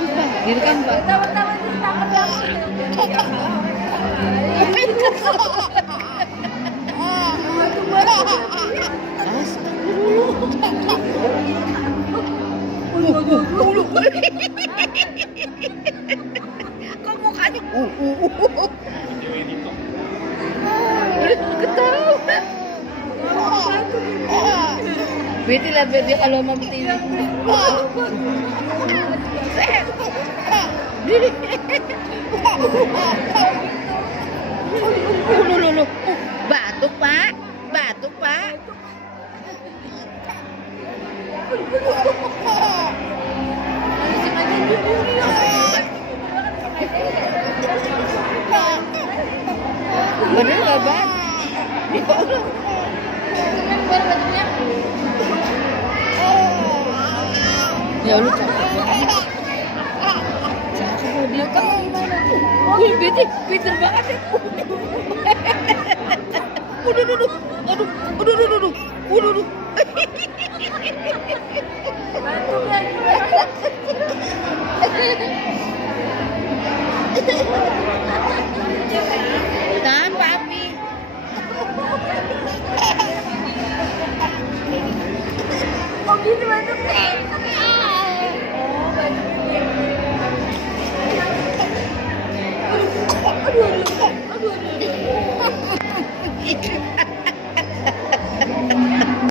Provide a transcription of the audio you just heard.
Direkam, Pak. Tawa-tawa itu takut. Kok mukanya ketawa. Beti lah dia kalau mau beti. Lu. Batuk, Pak. Batuk, Pak. Bener nggak, Pak? Ya lu cakep banget. Cakep dia kan gimana? Wih, Betty, pinter banget ya. Aduh. Batuk lagi.